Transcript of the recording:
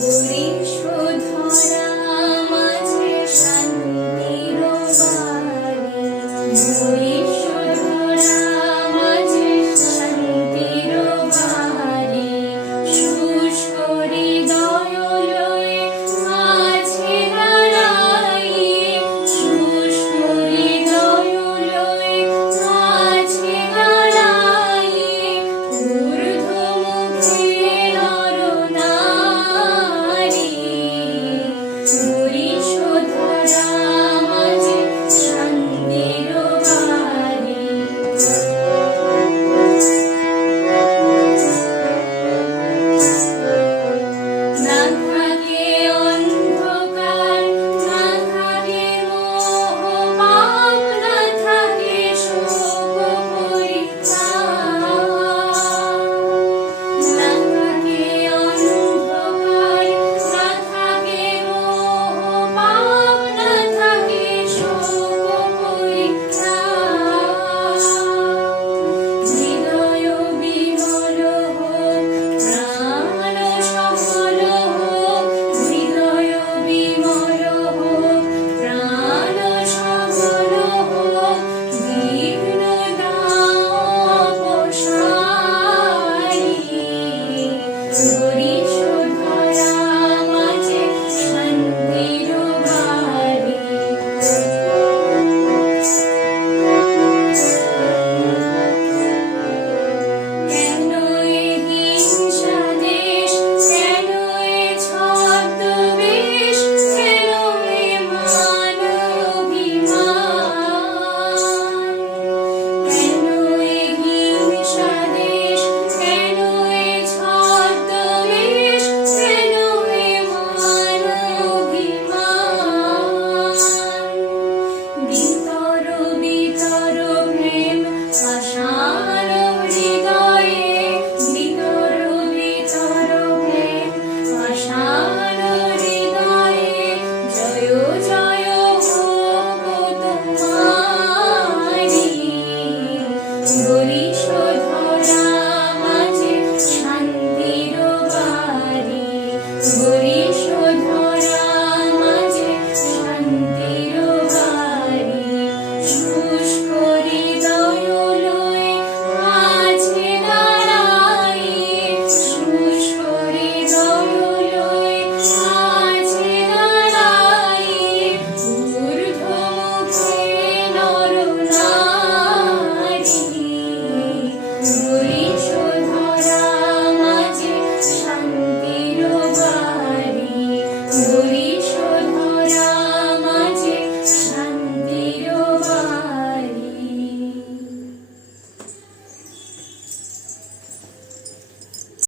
বরিশধরা মাঝে শান্তির বাড়ি